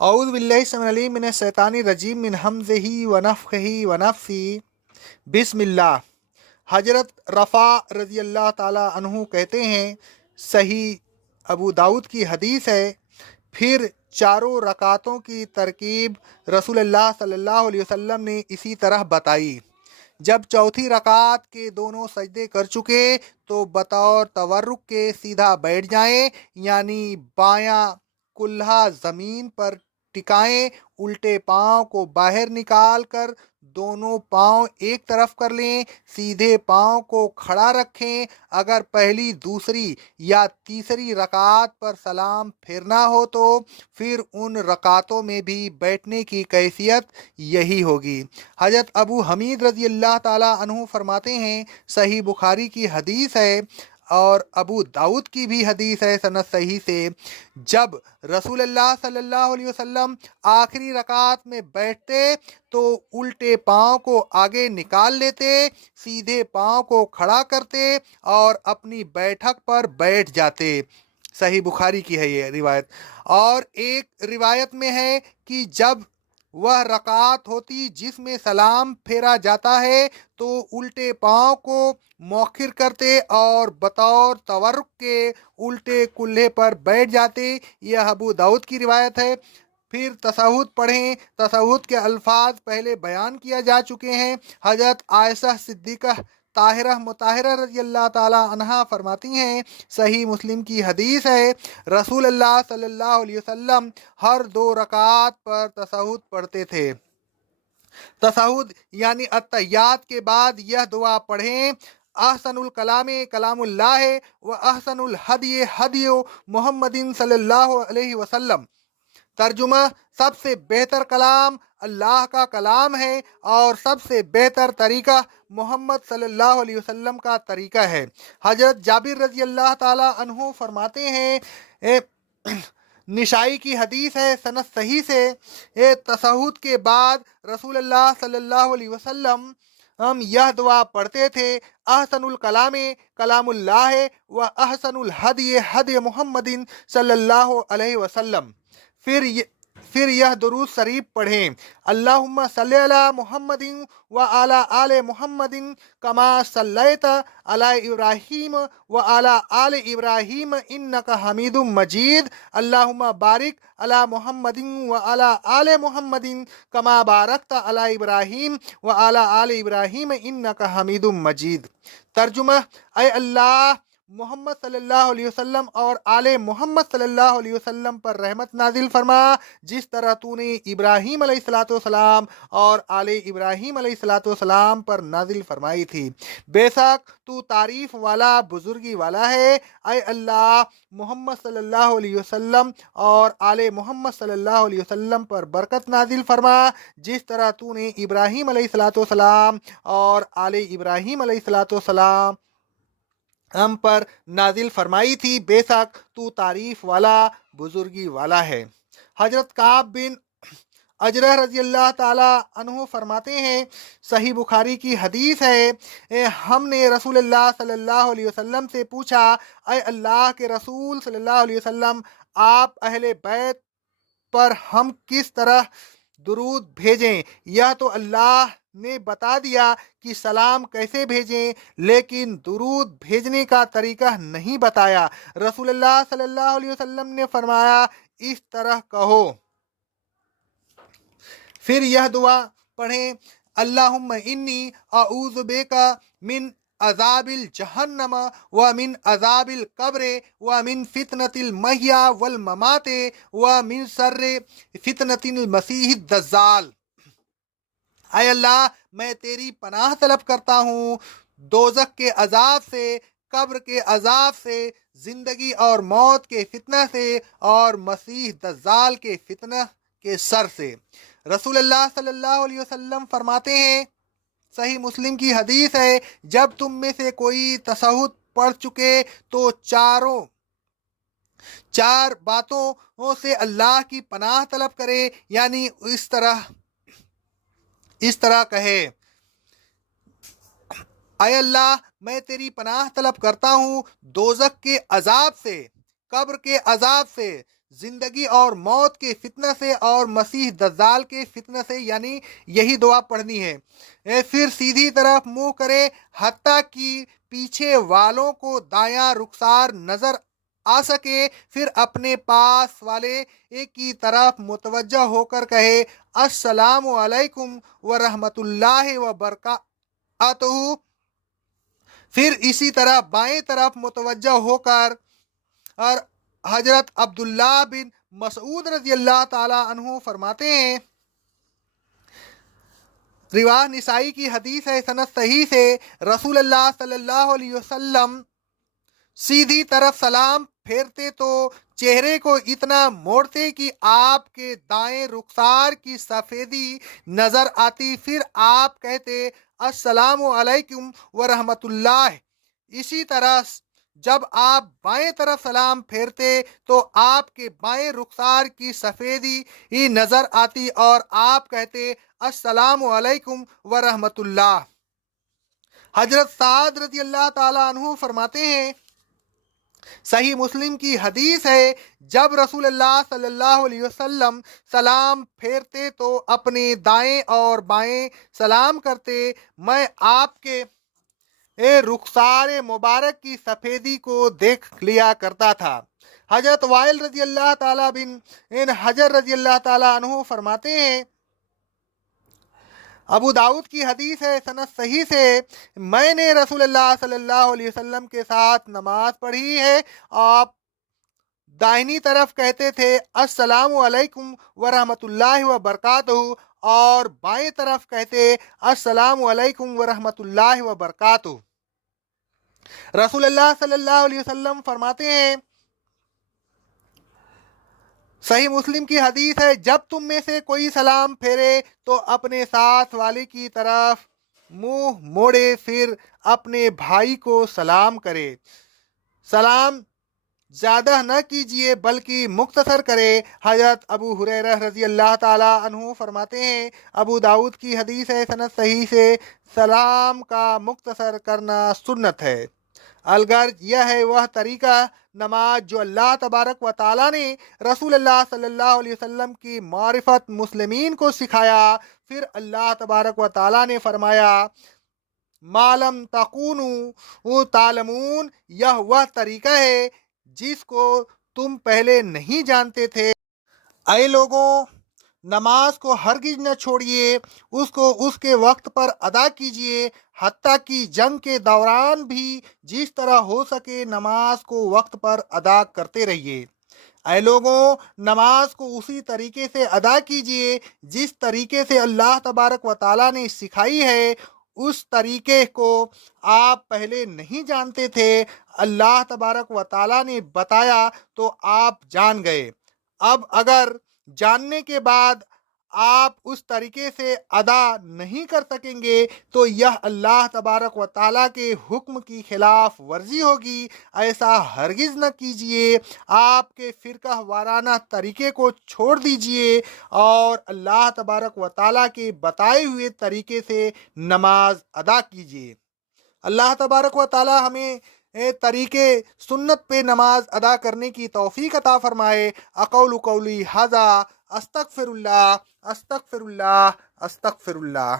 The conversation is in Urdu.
اعوذ باللہ السمیع العلیم من الشیطان الرجیم من حمزہ ونفخہ ونفثہ۔ بسم اللہ۔ حضرت رفاع رضی اللہ تعالیٰ عنہ کہتے ہیں، صحیح ابو داؤد کی حدیث ہے، پھر چاروں رکعتوں کی ترکیب رسول اللہ صلی اللہ علیہ وسلم نے اسی طرح بتائی۔ جب چوتھی رکعت کے دونوں سجدے کر چکے تو بطور تورک کے سیدھا بیٹھ جائیں، یعنی بایاں کلہا زمین پر ٹکائیں، الٹے پاؤں کو باہر نکال کر دونوں پاؤں ایک طرف کر لیں، سیدھے پاؤں کو کھڑا رکھیں۔ اگر پہلی، دوسری یا تیسری رکعت پر سلام پھیرنا ہو تو پھر ان رکعتوں میں بھی بیٹھنے کی کیفیت یہی ہوگی۔ حضرت ابو حمید رضی اللہ تعالیٰ عنہ فرماتے ہیں، صحیح بخاری کی حدیث ہے اور ابو داؤد کی بھی حدیث ہے سند صحیح سے، جب رسول اللہ صلی اللہ علیہ وسلم آخری رکعت میں بیٹھتے تو الٹے پاؤں کو آگے نکال لیتے، سیدھے پاؤں کو کھڑا کرتے اور اپنی بیٹھک پر بیٹھ جاتے۔ صحیح بخاری کی ہے یہ روایت۔ اور ایک روایت میں ہے کہ جب وہ رکعت ہوتی جس میں سلام پھیرا جاتا ہے تو الٹے پاؤں کو مؤخر کرتے اور بطور تورک کے الٹے کلہے پر بیٹھ جاتے۔ یہ ابو داؤد کی روایت ہے۔ پھر تشہد پڑھیں۔ تشہد کے الفاظ پہلے بیان کیا جا چکے ہیں۔ حضرت عائشہ صدیقہ طاہرہ مطہرہ رضی اللہ تعالی عنہا فرماتی ہیں، صحیح مسلم کی حدیث ہے، رسول اللہ صلی اللہ علیہ وسلم ہر 2 رکعات پر تشہد پڑھتے تھے۔ تشہد یعنی التحیات کے بعد یہ دعا پڑھیں، احسن الکلام کلام اللہ و احسن الہدی ہدی محمد صلی اللہ علیہ وسلم۔ ترجمہ: سب سے بہتر کلام اللہ کا کلام ہے اور سب سے بہتر طریقہ محمد صلی اللہ علیہ وسلم کا طریقہ ہے۔ حضرت جابر رضی اللہ تعالی عنہ فرماتے ہیں، نسائی کی حدیث ہے سند صحیح سے، تشہد کے بعد رسول اللہ صلی اللہ علیہ وسلم ہم یہ دعا پڑھتے تھے، احسن الکلام کلام اللہ و احسن الہدی ہدی محمد صلی اللہ علیہ وسلم۔ پھر یہ درود شریف پڑھیں، اللہم صلی علی محمد و علی آل محمد کما صلیت علی ابراہیم و علی آل ابراہیم انک حمید مجید، اللہم بارک علی محمد و علی آل محمد کما بارکت علی ابراہیم و علی آل ابراہیم انک حمید مجید۔ ترجمہ: اے اللہ، محمد صلی اللہ علیہ وسلم اور آل محمد صلی اللہ علیہ وسلم پر رحمت نازل فرما، جس طرح تو نے ابراہیم علیہ الصلوۃ والسلام اور آل ابراہیم علیہ الصلوۃ والسلام پر نازل فرمائی تھی۔ بے شک تو تعریف والا، بزرگی والا ہے۔ اے اللہ، محمد صلی اللہ علیہ وسلم اور آل محمد صلی اللہ علیہ وسلم پر برکت نازل فرما، جس طرح تو نے ابراہیم علیہ الصلوۃ والسلام اور آل ابراہیم علیہ الصلوۃ والسلام ہم پر نازل فرمائی تھی۔ بے شک تو تعریف والا، بزرگی والا ہے۔ حضرت کعب بن اجرہ رضی اللہ تعالی عنہ فرماتے ہیں، صحیح بخاری کی حدیث ہے، ہم نے رسول اللہ صلی اللہ علیہ وسلم سے پوچھا، اے اللہ کے رسول صلی اللہ علیہ وسلم، آپ اہل بیت پر ہم کس طرح درود بھیجیں؟ یہ تو اللہ نے بتا دیا کہ سلام کیسے بھیجیں، لیکن درود بھیجنے کا طریقہ نہیں بتایا۔ رسول اللہ صلی اللہ علیہ وسلم نے فرمایا، اس طرح کہو۔ پھر یہ دعا پڑھیں، اللہم انی اعوذ بک من عذاب الجہنم ومن عذاب القبر ومن فتنة المحیا والممات ومن شر فتنة المسیح الدجال۔ اے اللہ، میں تیری پناہ طلب کرتا ہوں دوزخ کے عذاب سے، قبر کے عذاب سے، زندگی اور موت کے فتنہ سے اور مسیح دجال کے فتنہ کے شر سے۔ رسول اللہ صلی اللہ علیہ وسلم فرماتے ہیں، صحیح مسلم کی حدیث ہے، جب تم میں سے کوئی تشہد پڑھ چکے تو چار باتوں سے اللہ کی پناہ طلب کرے، یعنی اس طرح کہے، اے اللہ، میں تیری پناہ طلب کرتا ہوں دوزخ کے عذاب سے، قبر کے عذاب سے، زندگی اور موت کے فتنہ سے اور مسیح دجال کے فتنہ سے، یعنی یہی دعا پڑھنی ہے۔ پھر سیدھی طرف منہ کرے حتیٰ کہ پیچھے والوں کو دایاں رخسار نظر آ سکے، پھر اپنے پاس والے ایک کی طرف متوجہ ہو کر کہے السلام علیکم ورحمۃ اللہ وبرکاتہ، پھر اسی طرح بائیں طرف متوجہ ہو کر، اور حضرت عبداللہ بن مسعود رضی اللہ تعالی عنہ فرماتے ہیں، رواہ نسائی کی حدیث ہے سند صحیح سے، رسول اللہ صلی اللہ علیہ وسلم سیدھی طرف سلام پھیرتے تو چہرے کو اتنا موڑتے کہ آپ کے دائیں رخسار کی سفیدی نظر آتی، پھر آپ کہتے السلام علیکم ورحمۃ اللہ۔ اسی طرح جب آپ بائیں طرف سلام پھیرتے تو آپ کے بائیں رخسار کی سفیدی ہی نظر آتی اور آپ کہتے السلام علیکم ورحمۃ اللہ۔ حضرت سعد رضی اللہ تعالیٰ عنہ فرماتے ہیں، صحیح مسلم کی حدیث ہے، جب رسول اللہ صلی اللہ علیہ وسلم سلام پھیرتے تو اپنے دائیں اور بائیں سلام کرتے، میں آپ کے رخسار مبارک کی سفیدی کو دیکھ لیا کرتا تھا۔ حضرت وائل رضی اللہ تعالیٰ بن حجر رضی اللہ تعالیٰ عنہ فرماتے ہیں، ابو داؤد کی حدیث ہے سند صحیح سے، میں نے رسول اللہ صلی اللہ علیہ وسلم کے ساتھ نماز پڑھی ہے، آپ دائنی طرف کہتے تھے السلام علیکم ورحمۃ اللہ وبرکاتہ، اور بائیں طرف کہتے السلام علیکم ورحمۃ اللہ وبرکاتہ۔ رسول اللہ صلی اللہ علیہ وسلم فرماتے ہیں، صحیح مسلم کی حدیث ہے، جب تم میں سے کوئی سلام پھیرے تو اپنے ساتھ والے کی طرف منہ موڑے، پھر اپنے بھائی کو سلام کرے، سلام زیادہ نہ کیجیے بلکہ مختصر کرے۔ حضرت ابو ہریرہ رضی اللہ تعالی عنہ فرماتے ہیں، ابو داؤد کی حدیث ہے سند صحیح سے، سلام کا مختصر کرنا سنت ہے، الغرض یہ ہے وہ طریقہ نماز جو اللہ تبارک و تعالیٰ نے رسول اللہ صلی اللہ علیہ وسلم کی معرفت مسلمین کو سکھایا۔ پھر اللہ تبارک و تعالیٰ نے فرمایا معلم تکونوا تعلمون، یہ وہ طریقہ ہے جس کو تم پہلے نہیں جانتے تھے۔ اے لوگوں، نماز کو ہرگز نہ چھوڑیے، اس کو اس کے وقت پر ادا کیجیے، حتیٰ کہ جنگ کے دوران بھی جس طرح ہو سکے نماز کو وقت پر ادا کرتے رہیے۔ اے لوگوں، نماز کو اسی طریقے سے ادا کیجیے جس طریقے سے اللہ تبارک و تعالیٰ نے سکھائی ہے، اس طریقے کو آپ پہلے نہیں جانتے تھے، اللہ تبارک و تعالیٰ نے بتایا تو آپ جان گئے۔ اب اگر جاننے کے بعد آپ اس طریقے سے ادا نہیں کر سکیں گے تو یہ اللہ تبارک و تعالیٰ کے حکم کی خلاف ورزی ہوگی۔ ایسا ہرگز نہ کیجیے، آپ کے فرقہ وارانہ طریقے کو چھوڑ دیجیے اور اللہ تبارک و تعالیٰ کے بتائے ہوئے طریقے سے نماز ادا کیجیے۔ اللہ تبارک و تعالیٰ ہمیں طریقے سنت پہ نماز ادا کرنے کی توفیق عطا فرمائے۔ اقول قولی ھذا، استغفر اللہ، استغفر اللہ، استغفر اللہ۔